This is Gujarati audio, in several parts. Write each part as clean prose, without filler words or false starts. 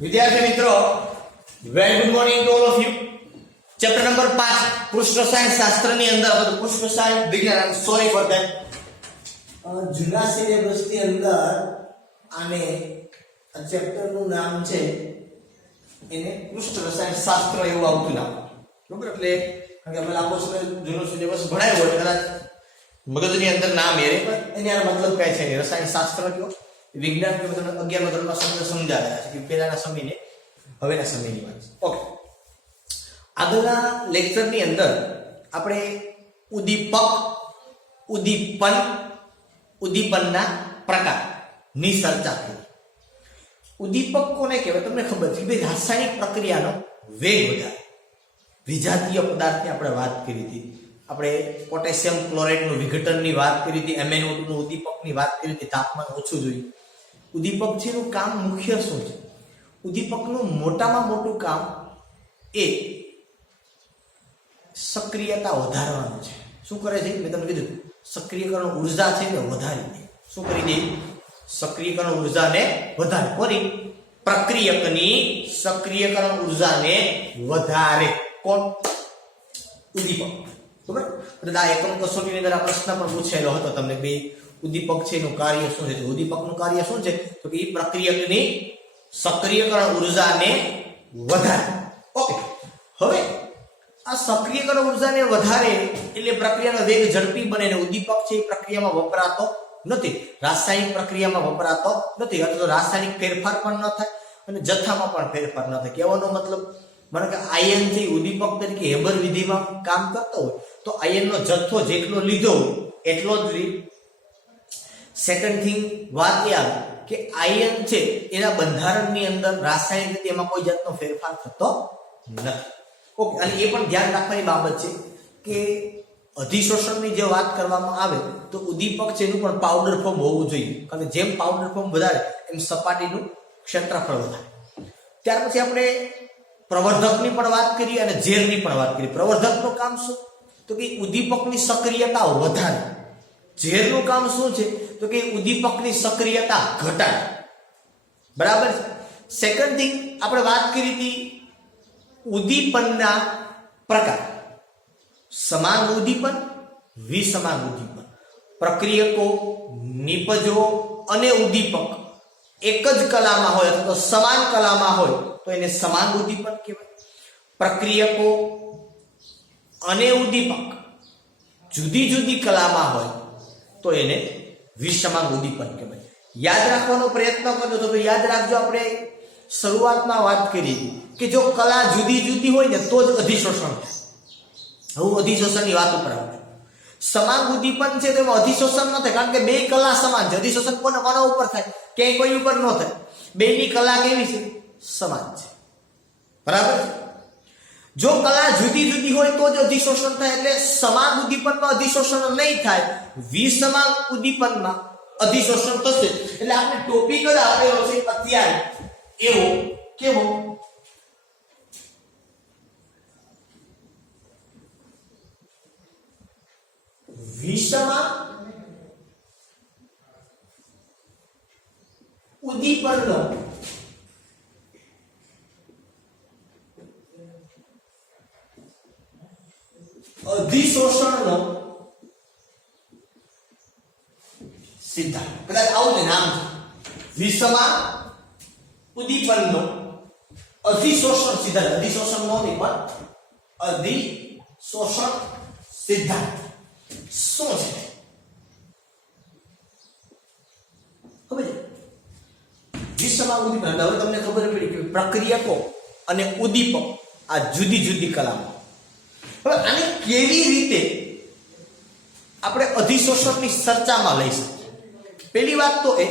વિદ્યાર્થી મિત્રો, very good morning to all of you. Chapter number 5 પૃષ્ઠ રસાયણ શાસ્ત્રની અંદર હતું પૃષ્ઠ રસાયણ વિજ્ઞાન. Sorry for that. જૂના સિલેબસ ની અંદર આને ચેપ્ટર નું નામ છે એને પૃષ્ઠ રસાયણ શાસ્ત્ર એવું આવતું નામ. બરાબર? એટલે કારણ કે અમે લાંબો સમય જૂનો સિલેબસ ભણાવ્યો હોય કદાચ મગજની અંદર નામ એ પણ એની આ મતલબ કઈ છે નહીં. રસાયણ શાસ્ત્ર કયો વિજ્ઞાન કે તમને 11મા ધોરણમાં શબ્દ સમજાયા છે કે પહેલાના સમયને હવેના સમયની વાત છે. ઓકે, આગળના લેક્ચરની અંદર આપણે ઉદ્દીપક, ઉદ્દીપન, ઉદ્દીપનના પ્રકાર ની ચર્ચા કરી. ઉદ્દીપક કોને કહેવાય તમને ખબર છે કે રાસાયણિક પ્રક્રિયાનો વેગ વધારે વિજાતીય પદાર્થની આપણે વાત કરી હતી. આપણે પોટેશિયમ ક્લોરાઇડનું વિઘટનની વાત કરી હતી, MnO2 નું ઉદ્દીપકની વાત કરી હતી, તાપમાન ઓછું જોઈએ. ઉદ્દીપક છે એનું કામ મુખ્ય શું છે? ઉદ્દીપકનું મોટામાં મોટું કામ એ સક્રિયતા વધારવાનું છે. શું કરે છે? મેં તમને કીધું સક્રિયકરણ ઉર્જા છે ને વધારી દે. શું કરી દે? સક્રિયકરણ ઉર્જાને વધારે. કોની? પ્રક્રિયકની સક્રિયકરણ ઉર્જાને વધારે. કોણ? ઉદ્દીપક. બરાબર? એટલે આ એકમ કસોટીની અંદર આ પ્રશ્ન પણ પૂછેલો હતો તમને બે ઉદ્દીપક છે એનું કાર્ય શું છે? ઉદ્દીપકનું કાર્ય શું છે? તો કે એ પ્રક્રિયકની સક્રિયકરણ ઉર્જાને વધારે. ઓકે, હવે આ સક્રિયકરણ ઉર્જાને વધારે એટલે પ્રક્રિયાનો વેગ ઝડપી બને ને ઉદ્દીપક છે એ પ્રક્રિયામાં વપરાતો નથી, રાસાયણિક પ્રક્રિયામાં વપરાતો નથી, અથવા તો રાસાયણિક ફેરફાર પણ ન થાય અને જથ્થામાં પણ ફેરફાર ન થાય. કહેવાનો મતલબ મને કે આયન થી ઉદ્દીપક તરીકે હેબર વિધિમાં કામ કરતો હોય તો આયનનો જથ્થો જેટલો લીધો એટલો જ લી. સેકન્ડ થિંગ વાત એ આવે કે આયન છે એના બંધારણની અંદર રાસાયણિક રીતે એમાં કોઈ જાતનો ફેરફાર થતો નથી. ઓકે, અને એ પણ ધ્યાન રાખવાની બાબત છે કે અધિશોષણની જે વાત કરવામાં આવે તો ઉદ્દીપક છે એનું પણ પાવડર ફોર્મ હોવું જોઈએ, કારણ કે જેમ પાવડર ફોર્મ વધારે એમ સપાટીનું ક્ષેત્રફળ વધારે. ત્યાર પછી આપણે પ્રવર્ધકની પણ વાત કરી અને ઝેરની પણ વાત કરી. પ્રવર્ધકનું કામ શું? તો કે ઉદ્દીપકની સક્રિયતા વધારે. ઝેરનું કામ શું છે? તો કે ઉદ્દીપકની સક્રિયતા ઘટાડે. બરાબર છે. સેકન્ડ થિંગ આપણે વાત કરી હતી ઉદ્દીપનના પ્રકાર. સમાન ઉદ્દીપન, વિસમાન ઉદ્દીપન. પ્રક્રિયકો, નિપજો અને ઉદ્દીપક એક જ કલામાં હોય અથવા તો સમાન કલામાં હોય તો એને સમાન ઉદ્દીપન કહેવાય. પ્રક્રિયકો અને ઉદ્દીપક જુદી જુદી કલામાં હોય તો એને વિષમાન ઉદ્દીપન કહેવાય. યાદ રાખવાનો પ્રયત્ન કરજો તો યાદ રાખજો, આપણે શરૂઆતમાં વાત કરી કે જો કલા જુદી જુદી હોય ને તો જ અધિશોષણ થાય. હું અધિશોષણની વાત ઉપર આવું. સમાન ઉદ્દીપન છે તો એમાં અધિશોષણ ન થાય, કારણ કે બે કલા સમાન છે. અધિશોષણ કોના ઉપર થાય? ક્યાંય કોઈ ઉપર ન થાય. બેની કલા કેવી છે? સમાન છે. બરાબર? જો કલા જુદી જુદી હોય તો જ અધિશોષણ થાય. એટલે સમાન ઉદ્દીપનમાં અધિશોષણ નહીં થાય, વિસમાન ઉદ્દીપનમાં અધિશોષણ થશે. એટલે આપણે ટોપિક જ આપેલો છે અત્યારે એવો કેવો? વિષમાન ઉદ્દીપનનો અધિશોષણનો સિદ્ધાંત. કદાચ આવું જ નામ છે, વિષમાન ઉદ્દીપનનો અધિશોષણ સિદ્ધાંત. અધિશોષણ નો નહીં પણ અધિશોષણ સિદ્ધાંત શું છે? હવે વિષમાન ઉદ્દીપન. હવે તમને ખબર પડી કે પ્રક્રિયકો અને ઉદ્દીપક આ જુદી જુદી કલામાં. હવે આને કેવી રીતે આપણે અધિશોષણની ચર્ચામાં લઈ શકીએ? પહેલી વાત તો એ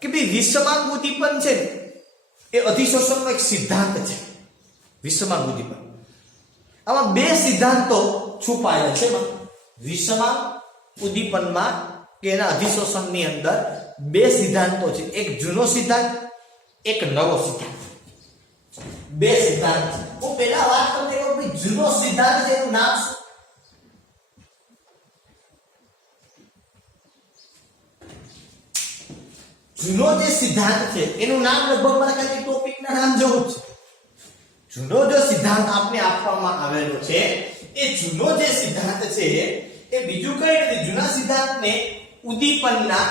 કે ભાઈ વિષમાન ઉદ્દીપન છે ને એ અધિશોષણનો એક સિદ્ધાંત છે. વિષમાન ઉદ્દીપન આમાં બે સિદ્ધાંતો છુપાયેલા છે. વિષમાન ઉદ્દીપનમાં કે એના અધિશોષણની અંદર બે સિદ્ધાંતો છે. એક જૂનો સિદ્ધાંત, એક નવો સિદ્ધાંત. બે સિદ્ધાંત છે. હું પહેલા વાત કરતો જૂનો સિદ્ધાંત છે એનું નામ શું? જૂનો જે સિદ્ધાંત છે એનું નામ લગભગ મારા ખ્યાલથી ટોપિકના નામ જેવું જ છે. જૂનો જો સિદ્ધાંત આપને આપવામાં આવેલો છે એ જૂનો જે સિદ્ધાંત છે એ બીજું કઈ નથી. જૂના સિદ્ધાંતને ઉદ્દીપનના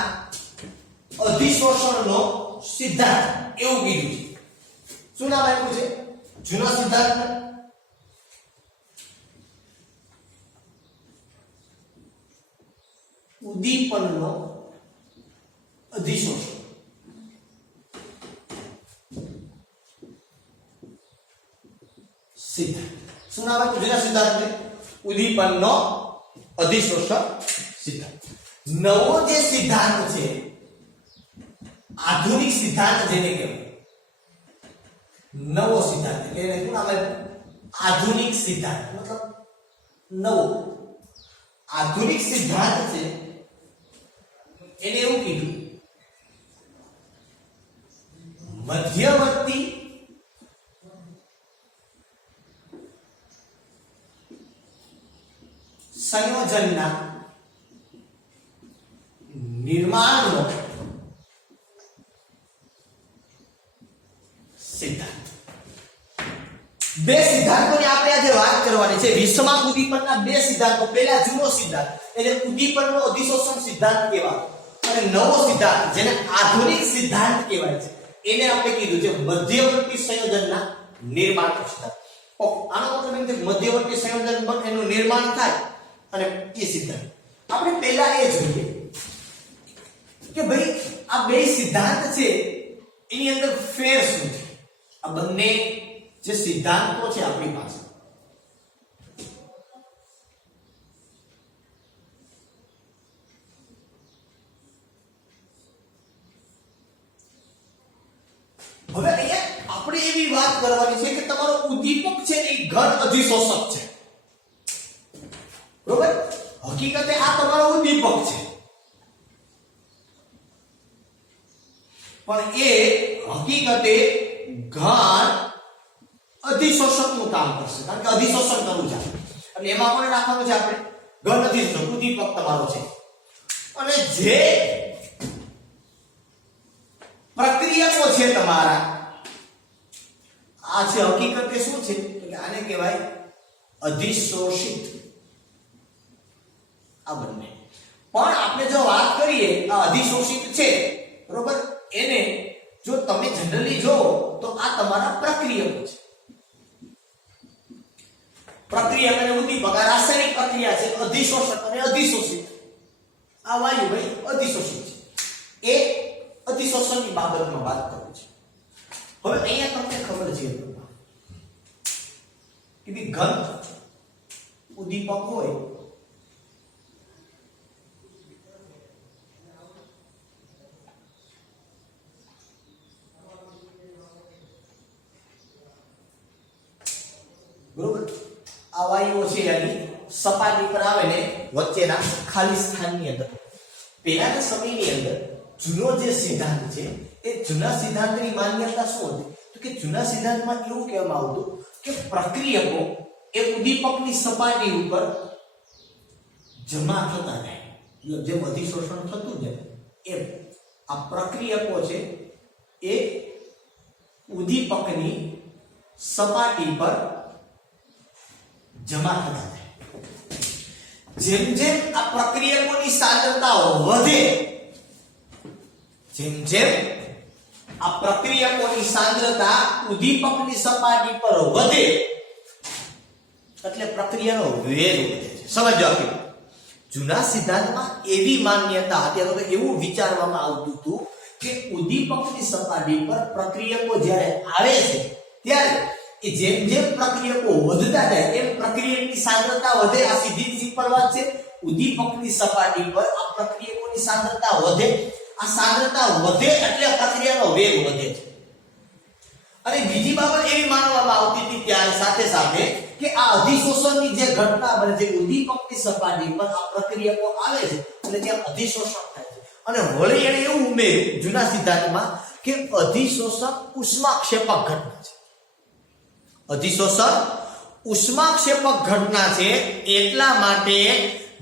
અધિશોષણનો સિદ્ધાંત એવું કીધું છે. શું નામ આપ્યું છે જૂના સિદ્ધાંત? ઉદ્દીપનનો અધિશોષણ સિદ્ધાંત. શું નામ આપ્યું જૂના સિદ્ધાંતને? ઉદ્દીપનનો અધિશોષણ સિદ્ધાંત. નવો જે સિદ્ધાંત છે આધુનિક સિદ્ધાંત જેને કહેવાય, નવો સિદ્ધાંત એટલે એને શું નામ આપ્યું? આધુનિક સિદ્ધાંત. મતલબ નવો આધુનિક સિદ્ધાંત છે એને એવું કીધું મધ્યવર્તી સંયોજનના નિર્માણનો સિદ્ધાંત. બે સિદ્ધાંતોની આપણે આજે વાત કરવાની છે. વિષમાંગ ઉદ્દીપનના બે સિદ્ધાંતો. પહેલા જૂનો સિદ્ધાંત એટલે ઉદ્દીપનનો અધિશોષણ સિદ્ધાંત કહેવાય, અને નવો સિદ્ધાંત જેને આધુનિક સિદ્ધાંત કહેવાય છે એને આપણે કીધું છે મધ્યવર્તી સંયોજનના નિર્માણનો સિદ્ધાંત. આનો મતલબ એમ કે મધ્યવર્તી સંયોજન પણ એનું નિર્માણ થાય અને એ સિદ્ધાંત. આપણે પહેલા એ જોઈએ કે ભાઈ આ બે સિદ્ધાંત છે એની અંદર ફેર શું છે. આ બંને જે સિદ્ધાંતો છે આપણી પાસે, હવે અહીંયા આપણે એવી વાત કરવાની છે કે તમારો ઉદ્દીપક છે એ ઘન અધિશોષક છે. બરોબર? હકીકતે આ તમારો ઉદ્દીપક છે, પણ એ હકીકતે ઘન અધિશોષકનું કામ કરશે, કારણ કે અધિશોષણ કરવું છે એટલે એમાં કોને રાખવાનું છે આપણે? ઘન અધિશોષક. ઉદ્દીપક તમારો છે અને જે પ્રક્રિયકો છે તમારા આ છે હકીકતે શું છે એટલે આને કહેવાય અધિશોષિત. આ બંને પણ આપણે જો વાત કરીએ આ અધિશોષિત છે, બરોબર, એને જો તમે જનરલી જો તો આ તમારા પ્રક્રિયકો છે. પ્રક્રિયક અને ઉદ્દીપક આ રાસાયણિક પ્રક્રિયા છે. અધિશોષક અને અધિશોષિત. આ વાયુ ભાઈ અધિશોષિત છે. એ અધિશોષણની બાબતમાં વાત કરું છું. હવે અહીંયા તમને ખબર છે કે ઘન ઉદ્દીપક હોય બરોબર, આ વાયુઓ છે એની સપાટી પર આવે ને વચ્ચેના ખાલી સ્થાનની અંદર પહેલાના સમયની અંદર જૂનો જે સિદ્ધાંત છે એ જૂના સિદ્ધાંતની માન્યતા શું હતી? તો કે જૂના સિદ્ધાંતમાં એવું કહેવામાં આવતું કે પ્રક્રિયકો એ ઉદ્દીપકની સપાટી ઉપર જમા થતા જાય, જેમ અધિશોષણ થતું જાય એમ આ પ્રક્રિયકો છે એ ઉદ્દીપકની સપાટી પર જમા થતા જાય. જેમ જેમ આ પ્રક્રિયકોની સાંદ્રતા વધે, જેમ જેમ આ પ્રક્રિયકોની સાંદ્રતા ઉદ્દીપકની સપાટી પર વધે એટલે પ્રક્રિયાનો વેગ વધે છે. સમજો કે જૂના સિદ્ધાંતમાં એવી માન્યતા હતી, તો એવું વિચારવામાં આવતું હતું કે ઉદ્દીપકની સપાટી પર પ્રક્રિયકો જ્યારે આવે છે ત્યારે એ જેમ જેમ પ્રક્રિયકો વધતા જાય એમ પ્રક્રિયકની સાંદ્રતા વધે. આ સીધી સિમ્પલ વાત છે. ઉદ્દીપકની સપાટી પર આ પ્રક્રિયકોની સાંદ્રતા વધે, આ સાંદ્રતા વધે એટલે પ્રક્રિયાનો વેગ વધે છે. અને બીજી બાબત એવી માનવામાં આવતી હતી ત્યારે સાથે સાથે કે આ અધિશોષણની જે ઘટના બને છે, ઉદ્દીપકની સપાટી પર આ પ્રક્રિયકો આવે છે એટલે ત્યાં અધિશોષણ થાય છે. અને વળી એને એવું ઉમેર્યું જૂના સિદ્ધાંતમાં કે અધિશોષક ઉષ્માક્ષેપક ઘટના છે. અધિશોષક ઉષ્માક્ષેપક ઘટના છે એટલા માટે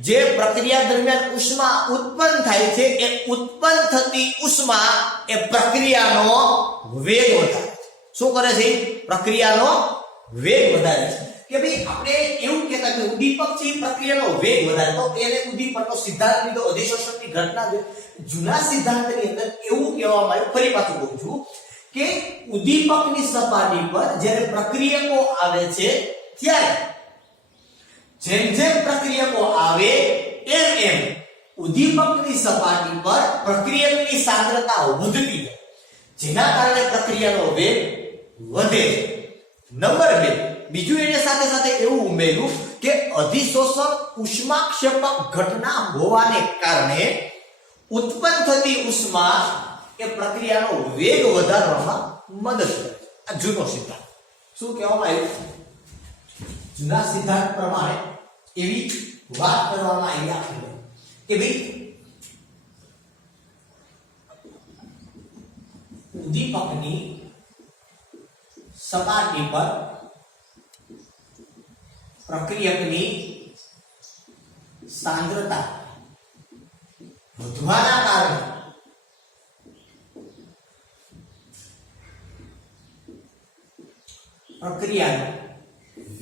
જે પ્રક્રિયા દરમિયાન ઉષ્મા ઉત્પન્ન થાય છે એ ઉત્પન્ન થતી ઉષ્મા એ પ્રક્રિયાનો વેગ વધારે છે. શું કરે છે? પ્રક્રિયાનો વેગ વધારે છે. કે ભાઈ આપણે એવું કહેતા કે ઉદ્દીપક છે પ્રક્રિયાનો વેગ વધારે, તો એને ઉદ્દીપકનો સિદ્ધાંત લીધો, અધિશોષણની ઘટના છે. જૂના સિદ્ધાંતની અંદર એવું કહેવામાં આવ્યું, ફરી પાછું કહું છું કે ઉદ્દીપકની સપાટી પર જ્યારે પ્રક્રિયકો આવે છે ત્યારે જેમ જેમ પ્રક્રિયકો આવે એમ એમ ઉદ્દીપકની સપાટી પર પ્રક્રિયકની સાંદ્રતા વધતી જાય, જેના કારણે પ્રક્રિયાનો વેગ વધે છે. નંબર 2, બીજું એને સાથે સાથે એવું ઉમેર્યું કે અધિશોષણ ઉષ્માક્ષેપક ઘટના હોવાને કારણે ઉત્પન્ન થતી ઉષ્મા એ પ્રક્રિયાનો વેગ વધારવામાં મદદ કરે. આ જૂનો સિદ્ધાંત. શું કહેવામાં આવ્યું? જૂના સિદ્ધાંત પ્રમાણે એવી વાત કરવામાં આવી આપણે કે ભાઈ ઉદ્દીપકની સપાટી પર પ્રક્રિયકની સાંદ્રતા વધવાના કારણે પ્રક્રિયાનો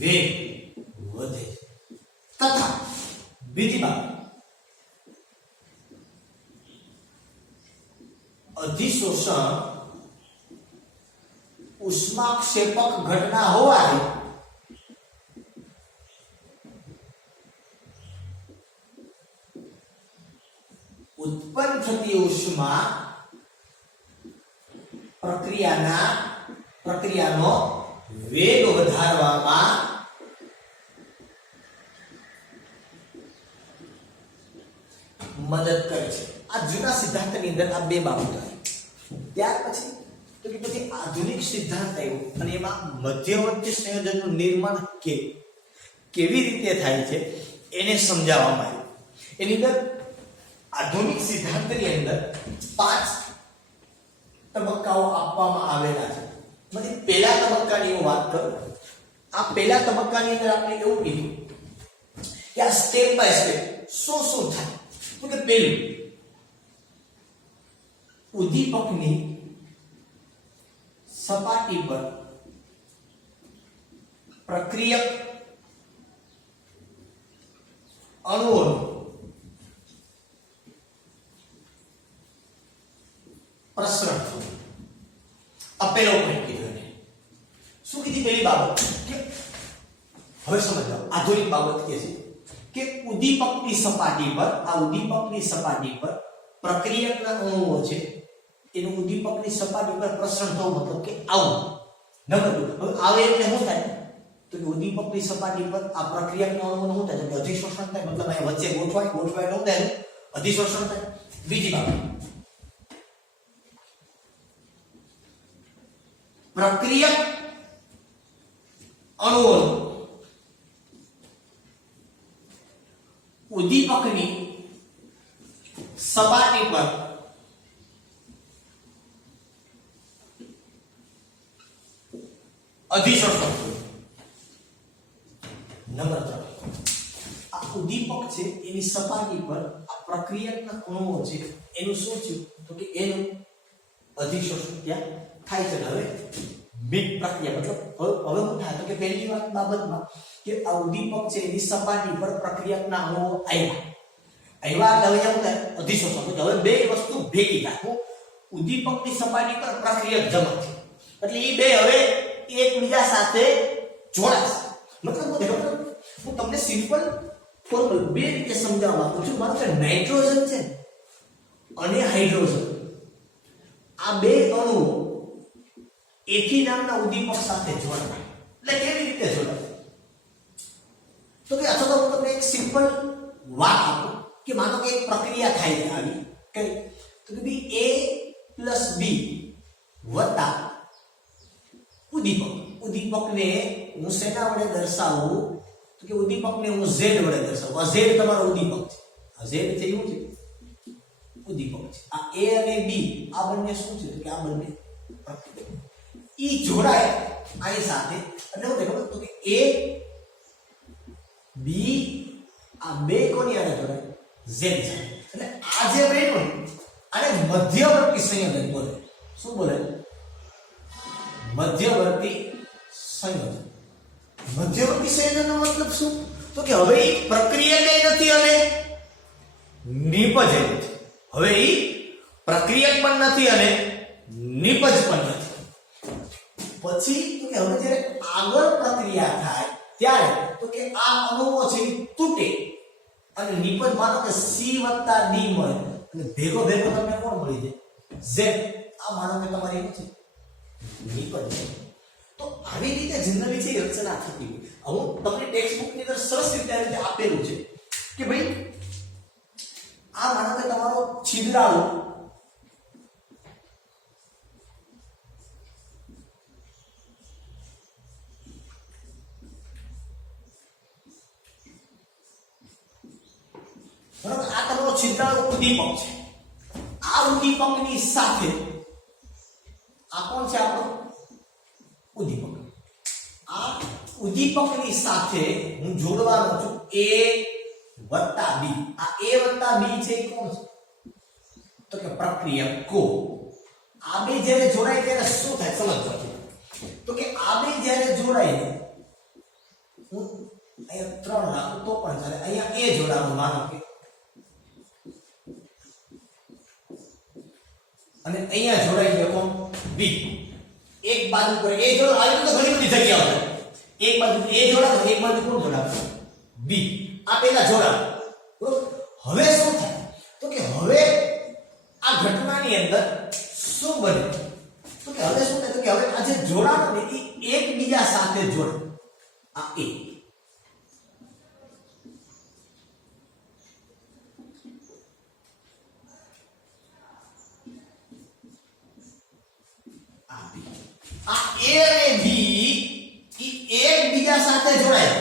વેગ વધે તથા બીજી બાબત અધિશોષણ ઉષ્માક્ષેપક ઘટના હોવાથી ઉત્પન્ન થતી ઉષ્મા પ્રક્રિયાનો વેગ વધારવામાં મદદ કરે છે. આ જૂના સિદ્ધાંતની અંદર આ બે બાબતો આવી. ત્યાર પછી તો કે પછી આધુનિક સિદ્ધાંત આવ્યો અને એમાં મધ્યવર્તી સંયોજનનું નિર્માણ કેવી રીતે થાય છે એને સમજાવવામાં આવ્યું. એની અંદર આધુનિક સિદ્ધાંતની અંદર 5 તબક્કાઓ આપવામાં આવેલા છે. મને પહેલા તબક્કાની હું વાત કરું. આ પહેલા તબક્કાની અંદર આપણે એવું કીધું કે આ સ્ટેપ બાય સ્ટેપ શું થાય. તો કે પહેલું ઉદ્દીપકની સપાટી પર પ્રક્રિયક અણુઓનું પ્રસરણ થવું. આપેલો પોઈન્ટ કીધો. શું કીધી પહેલી બાબત? કે હવે સમજો આધુનિક બાબત કે છે કે ઉદ્દીપકની સપાટી પર પ્રક્રિયકના અણુઓ છે એનું ઉદ્દીપકની સપાટી પર પ્રસરણ થવું, મતલબ કે આવું. નંબર 2, હવે આવે એટલે શું થાય? તો કે ઉદ્દીપકની સપાટી પર આ પ્રક્રિયકના અણુઓનું શું થાય? તો કે અધિશોષણ થાય, મતલબ અહીં વચ્ચે ગોઠવાય ન થાય, અધિશોષણ થાય. બીજી બાબત પ્રક્રિયક અણુઓનું ઉદ્દીપકની સપાટી પર અધિશોષણ. નંબર 3, આ ઉદ્દીપક છે એની સપાટી પર આ પ્રક્રિયકના અણુઓ છે એનું શું થયું? તો કે એનું અધિશોષણ ત્યાં થાય છે. હવે મિડ પ્રક્રિયા મતલબ હવે શું થાય? તો કે પહેલી બાબતમાં કે આ ઉદ્દીપક છે એની સપાટી પર પ્રક્રિયકના અણુઓ આવ્યા એટલે હવે શું થાય? અધિશોષણ. હવે બે વસ્તુ ભેગી થાય. ઉદ્દીપકની સપાટી પર પ્રક્રિયક જમા છે એટલે એ બે હવે એકબીજા સાથે જોડાશે. મતલબ હું તમને સિમ્પલ ફોર્મ્યુલ બે રીતે સમજાવવા માંગુ છું. માનો કે નાઇટ્રોજન છે અને હાઇડ્રોજન, આ બે અણુઓ એથી નામના ઉદ્દીપક સાથે જોડાય. એટલે કેવી રીતે જોડાય? તો કે અથવા તો હું તમને એક સિમ્પલ વાત આપું કે માનો કે એક પ્રક્રિયા થાય છે આવી કઈ, તો કે બી A + B વત્તા ઉદ્દીપકને હું શેના વડે દર્શાવું? તો કે ઉદ્દીપકને હું Z વડે દર્શાવું. આ Z તમારો ઉદ્દીપક છે. આ Z છે એવું છે ઉદ્દીપક છે. આ A અને B આ બંને શું છે? તો કે આ બંને ઈ જોડાય આની સાથે એટલે શું થાય? તો કે A B આ બે કોની આને જોડાય z સાથે એટલે આ જે બન્યું આને મધ્યવર્તી સંયોજન બોલે શું બોલે મધ્યવર્તી સંયોજન મધ્યવર્તી સંયોજનનો મતલબ શું તો કે હવે ઈ પ્રક્રિયક નથી અને નિપજ નથી હવે ઈ પ્રક્રિયક પણ નથી અને નિપજ પણ નથી પછી તો કે હવે જ્યારે આગળ પ્રક્રિયા થાય ત્યારે તો કે આ અણુઓ છે તૂટે અને નિપજ માનો કે C + D મળે અને ભેગો ભેગો તમને કોણ મળી જાય Z આ માનો કે તમારી શું છે નિપજ તો આવી રીતે જનરલી છે રચના થતી હોય હું તમને ટેક્સ્ટ બુક ની અંદર સરસ રીતે આપેલું છે કે ભાઈ આ માનો કે તમારો છિદ્રાળુ બરાબર આ તમારો છિદ્રાળુ ઉદ્દીપક છે આ ઉદ્દીપકની સાથે આ કોણ છે આપણો ઉદ્દીપક આ ઉદ્દીપકની સાથે હું જોડવાનો છું A + B આ A + B છે એ કોણ છે તો કે પ્રક્રિયકો આ બે જ્યારે જોડાય ત્યારે શું થાય સમજો તો કે આ બે જ્યારે જોડાય હું અહીંયા 3 રાખું તો પણ ચાલે અહીંયા A જોડાવાનું માનો કે અને અહીંયા જોડાઈ ગયો કોણ B એક બાજુ પર A જોડો આવી તો ઘણી બધી જગ્યાઓ છે એક બાજુ A જોડાતો એક બાજુ કોણ જોડાતો B આ પહેલા જોડાવ બરોબર હવે શું થાય તો કે હવે આ ઘટનાની અંદર શું બને તો કે હવે શું થાય તો કે હવે આ જે જોડાણ ને એ એકબીજા સાથે જોડે આ A આ A અને B ઈ એકબીજા સાથે જોડાય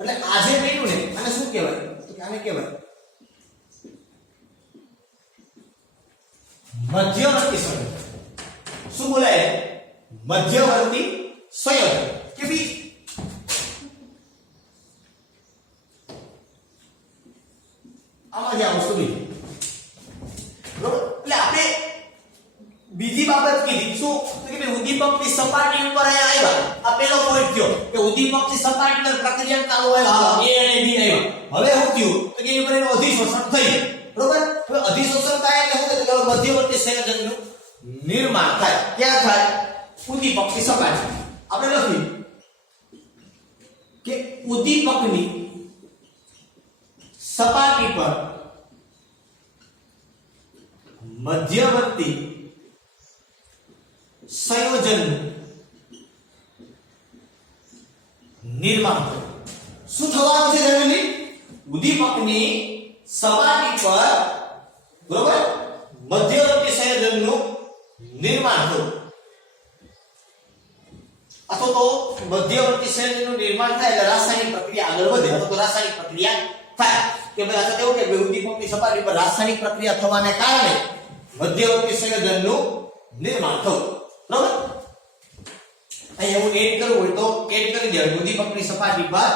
એટલે આ જે બન્યું ને આને શું કહેવાય તો કે આને કહેવાય મધ્યવર્તી સંયોજન શું બોલાય મધ્યવર્તી સંયોજન કે ભી આમાં જે વસ્તુ બી બરોબર એટલે આપણે બીજી બાબત કીધી શું તો કે ઉદ્દીપકની સપાટી ઉપર આવ્યા આ પેલો પોઈન્ટ થયો કે ઉદ્દીપકની સપાટી પર પ્રક્રિયા ચાલુ હોય A અને B આવ્યા હવે શું થયું તો કે એની ઉપર એનું અધિશોષણ થયું બરોબર હવે અધિશોષણ થાય એટલે શું થાય કે મધ્યવર્તી સંયોજનનું નિર્માણ થાય ક્યાં થાય ઉદ્દીપકની સપાટી આપણે લખ્યું કે ઉદ્દીપકની સપાટી પર મધ્યવર્તી સંયોજન નિર્માણ થયું શું થવાનું છે જનરલી ઉદ્દીપકની સપાટી પર બરોબર મધ્યવર્તી સંયોજનનું નિર્માણ થયું અથવા તો મધ્યવર્તી સંયોજનનું નિર્માણ થાય એટલે રાસાયણિક પ્રક્રિયા આગળ વધે અથવા તો રાસાયણિક પ્રક્રિયા થાય કે ભાઈ આ તો એવું કે ઉદ્દીપકની સપાટી પર રાસાયણિક પ્રક્રિયા થવાને કારણે મધ્યવર્તી સંયોજનનું નિર્માણ થયું બરાબર અહીંયા હું એડ કરું હોય તો એડ કરી દેવાનું ઉદ્દીપકની સપાટી પર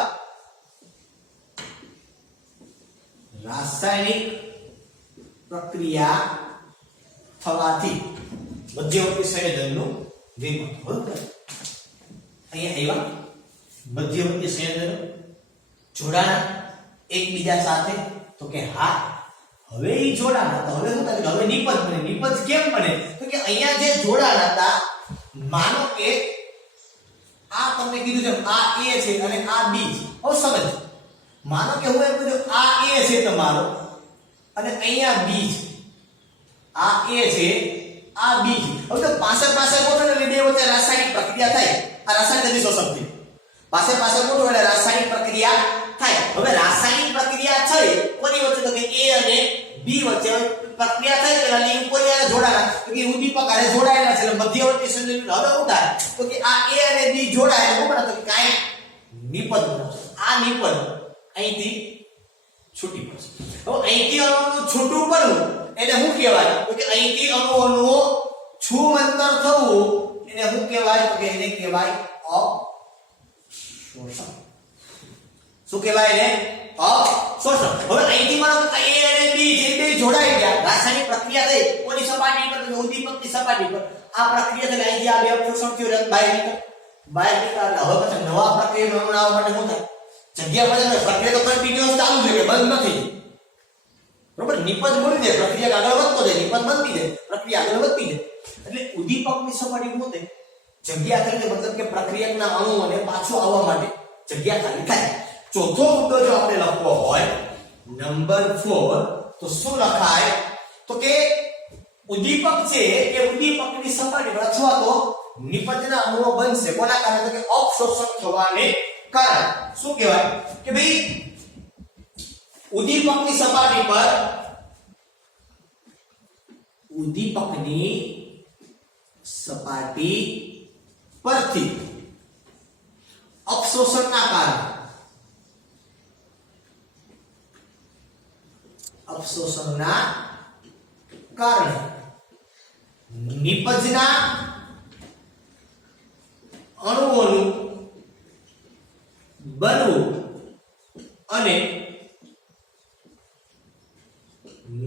રાસાયણિક પ્રક્રિયા થવાથી મધ્યવર્તી સંયોજનનું નિર્માણ બરાબર અહીંયા મધ્યવર્તી સંયોજન જોડાણ એકબીજા સાથે તો કે હા હવે ઈ જોડાણ હતા હવે શું થાય કે હવે નિપજ બને નિપજ કેમ બને તો કે અહીંયા જે જોડાણ હતા માનો કે આ તમને કીધું છે આ A છે અને આ B છે હવે સમજ માનો કે હું એમ કહું આ A છે તમારો અને અહીંયા B છે આ A છે આ B છે હવે તો પાસે ગોઠવો એટલે બે વચ્ચે રાસાયણિક પ્રક્રિયા થાય આ રાસાયણિક અધિશોષણ થી પાસે ગોઠવો એટલે રાસાયણિક પ્રક્રિયા થાય હવે રાસાયણિક પ્રક્રિયા થઈ કોની વચ્ચે તો કે A અને B વચ્ચે પ્રક્રિયા થઈ એટલે લિંક કોઈ આને જોડાણા તો કે ઉદ્દીપક આને જોડાયેલા છે એટલે મધ્યવર્તી સંયોજન હવે શું થાય તો કે આ A અને B જોડાય શું બને તો કે કાંઈ નિપજ બને આ નિપજ અહીંથી છૂટી પડશે હવે અહીંથી અણુનું છૂટું પડવું એને શું કહેવાય તો કે અહીંથી અણુઓનું છૂમંતર થવું એને શું કહેવાય તો કે એને કહેવાય અવશોષણ શું કહેવાય એને અવશોષણ. હવે અહીંથી માનો કે A અને B જે બે જોડાઈ ગયા, રાસાયણિક પ્રક્રિયા થઈ કોની સપાટી પર? ઉદ્દીપકની સપાટી પર. આ પ્રક્રિયા થઈ અહીંથી આ બે અવશોષણ થયું, બહાર નીકળ. હવે પછી નવા પ્રક્રિયાનો અણુ આવવા માટે શું થાય? જગ્યા પડે. પ્રક્રિયા તો કન્ટિન્યુઅસ ચાલુ છે, કે બંધ નથી. બરોબર, નિપજ મળી જાય, પ્રક્રિયા આગળ વધતો જાય, નિપજ બનતી જાય, પ્રક્રિયા આગળ વધતી જાય. એટલે ઉદ્દીપકની સપાટી શું થાય? જગ્યા ખાલી થાય, મતલબ કે પ્રક્રિયકના અણુઓને પાછું આવવા માટે જગ્યા ખાલી થાય. ચોથો મુદ્દો જો આપણે લખવો હોય નંબર 4, તો શું લખાય? તો કે ઉદ્દીપક છે એ ઉદ્દીપકની સપાટી પર અથવા તો નિપજના અણુઓ બનશે. કોના કારણે? તો કે અવશોષણ થવાને કારણે. શું કહેવાય? કે ભાઈ ઉદ્દીપકની સપાટી પર ઉદ્દીપકની સપાટી પરથી અવશોષણના કારણે નિપજના અણુઓનું બનવું અને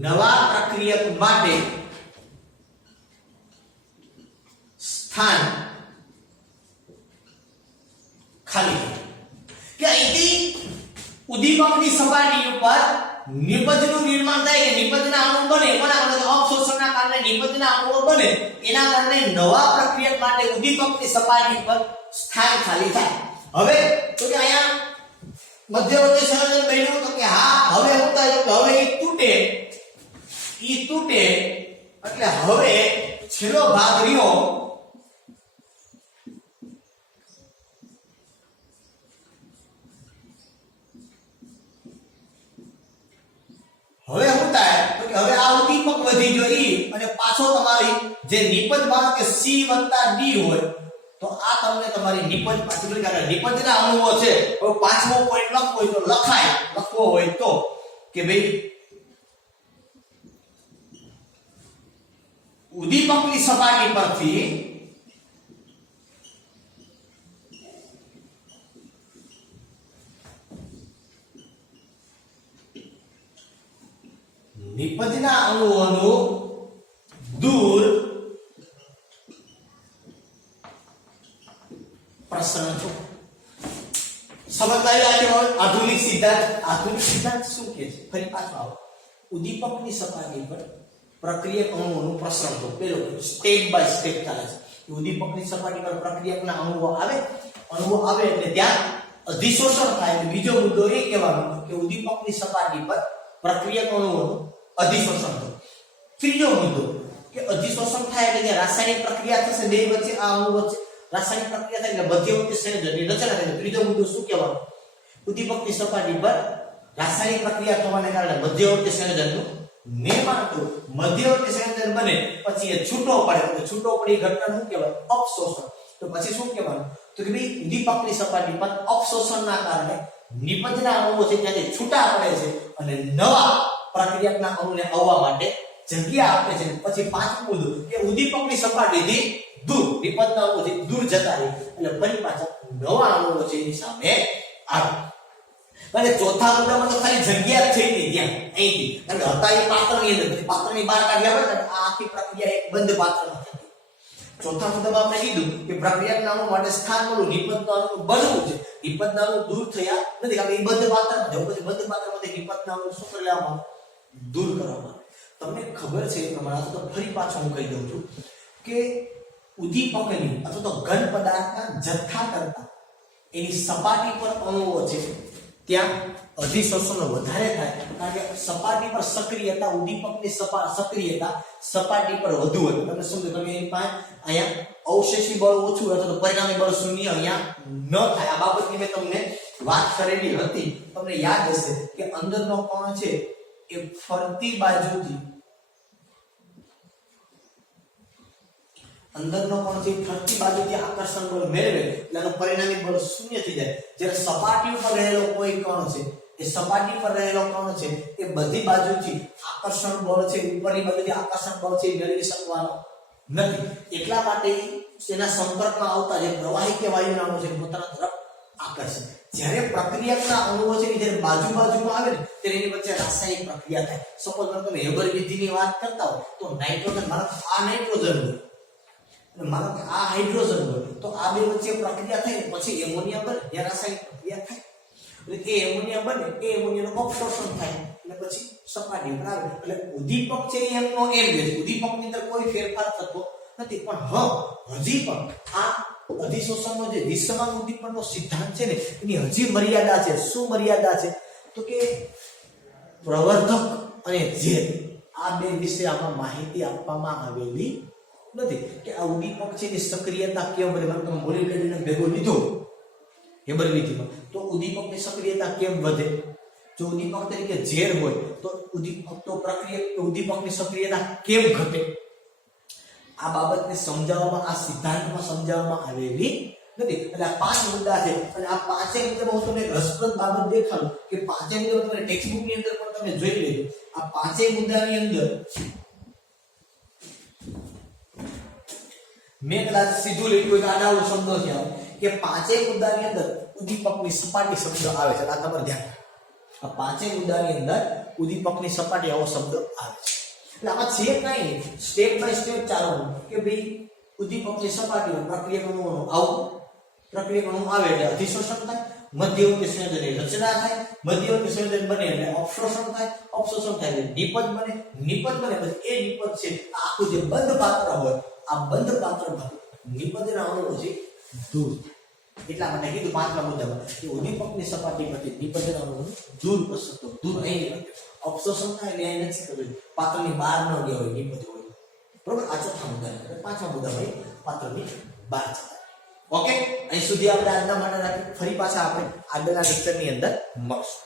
નવા પ્રક્રિયક માટે સ્થાન ખાલી. કે અહીંથી ઉદ્દીપકની સપાટી ઉપર નિપજનું નિર્માણ થાય, કે નિપજના અણુ બને. કોના કારણે? અવશોષણના કારણે નિપજના અણુઓ બને. એના કારણે નવા પ્રક્રિયક માટે ઉદ્દીપકની સપાટી પર સ્થાન ખાલી થાય. હવે તો કે અહીંયા મધ્યવર્તી સંયોજન બન્યું, તો કે હા હવે શું થાય? તો હવે એ તૂટે એટલે હવે છેલ્લો ભાગ રહ્યો હવે શું થાય? તો કે હવે આ ઉદ્દીપક વધી ગયો E અને પાછો તમારી જે નિપજ માનો કે C + D હોય, તો આ તમને તમારી નિપજ પાછી મળી જાય. નિપજના અણુઓ છે. હવે પાંચમો પોઈન્ટ લખવો હોય તો લખવો હોય તો કે ભાઈ ઉદ્દીપકની સપાટી પરથી નિપજના અણુઓનું દૂર પ્રસરણ થવું. સમજદારી રાખી હોય. આધુનિક સિદ્ધાંત શું કહે છે? ફરી પાછો આવો. ઉદ્દીપકની સપાટી પર પ્રક્રિયક અણુઓનું પ્રસરણ થવું. પેલો સ્ટેપ બાય સ્ટેપ ચાલે છે. ઉદ્દીપકની સપાટી પર પ્રક્રિયકના અણુઓ આવે એટલે ત્યાં અધિશોષણ થાય. એટલે બીજો મુદ્દો એ કહેવાનો કે ઉદ્દીપકની સપાટી પર પ્રક્રિયક અણુઓનું અધિશોષણ થવું. ત્રીજો મુદ્દો કે અધિશોષણ થાય એટલે કે રાસાયણિક પ્રક્રિયા થશે બે વચ્ચે, આ અણુ વચ્ચે રાસાયણિક પ્રક્રિયા થાય એટલે મધ્યવર્તી સંયોજનની રચના થાય. ત્રીજો મુદ્દો શું કહેવાનો? ઉદ્દીપકની સપાટી પર રાસાયણિક પ્રક્રિયા થવાને કારણે મધ્યવર્તી સંયોજનનું નિર્માણ થયું. મધ્યવર્તી સંયોજન બને પછી એ છૂટો પડે. તો છૂટો પડી ઘટના શું કહેવાય? અવશોષણ. તો પછી શું કહેવાનું? તો કે ભાઈ ઉદ્દીપકની સપાટી પર અવશોષણના કારણે નિપજના અણુઓ છે ત્યાંથી છૂટા પડે છે અને નવા પ્રક્રિયકના અણુને આવવા માટે જગ્યા આપે છે. પછી પાંચમું મુદ્દો કે ઉદ્દીપકની સપાટીથી દૂર નિપજના અણુથી દૂર જતા રહે એટલે ફરી પાછા નવા અણુઓ છે એની સામે આવે. અને ચોથા મુદ્દામાં તો ખાલી જગ્યા જ થઈ હતી ત્યાં અહીંથી, કારણ કે હતા એ પાત્રની અંદર, પછી પાત્રની બહાર કાઢ્યા હોય ને આ આખી પ્રક્રિયા એક બંધ પાત્રમાં થતી. ચોથા મુદ્દામાં આપણે કીધું કે પ્રક્રિયકના અણુ માટે સ્થાન મળવું, નિપજના અણુ બનવું છે. નિપજના અણુ દૂર થયા નથી, કારણ કે એ બંધ પાત્રમાં જવું. પછી બંધ પાત્રમાંથી નિપજના અણુ શું કરી લેવામાં? દૂર કરવામાં. તમને ખબર છે એ પ્રમાણે, તો ફરી પાછો હું કહી દઉં છું કે ઉદ્દીપકની અથવા તો ઘન પદાર્થના જથ્થા કરતા એની સપાટી પર અણુઓ છે ત્યાં અધિશોષણ વધારે થાય, કારણ કે સપાટી પર સક્રિયતા, ઉદ્દીપકની સક્રિયતા સપાટી પર વધુ હોય. તમે સમજો, તમે એની પાસે અહીંયા અવશેષી બળ ઓછું હોય તો પરિણામી બળ શૂન્ય અહીંયા ન થાય. આ બાબતની મેં તમને વાત કરેલી હતી. તમને યાદ હશે કે અંદરનો કોણ છે એ ફરતી બાજુથી અંદરનો કોણ છે ફરતી બાજુથી આકર્ષણ બળ મેળવે એટલે એનું પરિણામી બળ શૂન્ય થઈ જાય. જ્યારે સપાટી ઉપર રહેલો કોઈ કણ છે, એ સપાટી પર રહેલો કણ છે એ બધી બાજુથી આકર્ષણ બળ છે, ઉપરની બાજુથી આકર્ષણ બળ છે મેળવી શકવાનો નથી. એટલા માટે તેના સંપર્કમાં આવતા જે પ્રવાહી કે વાયુના અણુ છે પોતાના તરફ આકર્ષણ. જ્યારે પ્રક્રિયકના અણુઓ છે જ્યારે બાજુમાં આવે ને ત્યારે એની વચ્ચે રાસાયણિક પ્રક્રિયા થાય. સપોઝ તમે હેબર વિધિની વાત કરતા હો તો નાઇટ્રોજન માનો આ નાઇટ્રોજન હોય અને માનો કે આ હાઇડ્રોજન હોય તો આ બે વચ્ચે પ્રક્રિયા થાય પછી એમોનિયા બને ત્યાં રાસાયણિક પ્રક્રિયા થાય. એટલે એ એમોનિયા બને એ એમોનિયાનું અવશોષણ થાય અને પછી સપાટી પર આવે. એટલે ઉદ્દીપક છે એમનો એમ રહે છે. ઉદ્દીપકની અંદર કોઈ ફેરફાર થતો નથી. પણ હજી પણ આ અધિશોષણનો જે દૃશ્યમાન ઉદ્દીપકનો સિદ્ધાંત છે ને એની હજી મર્યાદા છે. શું મર્યાદા છે તો કે પ્રવર્ધક અને ઝેર આ બે વિશે આમાં માહિતી આપવામાં આવેલી નથી કે આ ઉદ્દીપક છે એની સક્રિયતા કેમ બને. તમે મોલિક્યુલરને ભેગો લીધો હેબર વિધિમાં તો ઉદ્દીપકની સક્રિયતા કેમ વધે. જો ઉદ્દીપક તરીકે ઝેર હોય તો ઉદ્દીપકની સક્રિયતા કેમ ઘટે. આ બાબતને સમજાવવામાં આ સિદ્ધાંતમાં સમજાવવામાં આવેલી નથી. એટલે આ 5 મુદ્દા છે અને આ 5 મુદ્દામાં હું તમને રસપ્રદ બાબત દેખાડું કે 5 મુદ્દા તમને ટેક્સ્ટબુક ની અંદર પણ તમે જોઈ લેજો. આ 5 મુદ્દાની અંદર મેં કદાચ સીધું લખ્યું હોય આડા શબ્દો છે કે 5 મુદ્દાની અંદર ઉદ્દીપકની સપાટી શબ્દ આવે છે. આ તમારે ધ્યાન. આ 5 મુદ્દાની અંદર ઉદ્દીપકની સપાટી આવો શબ્દ આવે છે. એટલે આમાં છે નહીં સ્ટેપ બાય સ્ટેપ ચાલવાનું કે ભાઈ ઉદ્દીપકની સપાટી પ્રક્રિયાકણું આવું પ્રક્રિયાકણું આવે એટલે અધિશોષણ થાય. મધ્યવર્તી સંયોજનની રચના થાય. મધ્યવર્તી સંયોજન બને એટલે અવશોષણ થાય. અવશોષણ થાય એટલે નિપજ બને. નિપજ બને પછી એ નિપજ છે આખું જે બંધ પાત્ર હોય આ બંધ પાત્રમાં નિપજના અણુઓ છે દૂર. એટલા માટે કીધું 5મા મુદ્દામાં કે ઉદ્દીપકની સપાટી પરથી નિપજના અણુઓ દૂર કરશો. દૂર અહીં અવશોષણ થાય એટલે અહીં નથી કરવું. પાત્રની બહાર ન ગયા હોય નિપજ હોય. બરોબર. આ 4થા મુદ્દા. 5મા મુદ્દામાં પાત્રની બહાર જતા. ઓકે અહીં સુધી આપણે આજના માટે રાખી. ફરી પાછા આપણે આગળના લેક્ચરની અંદર મળશું.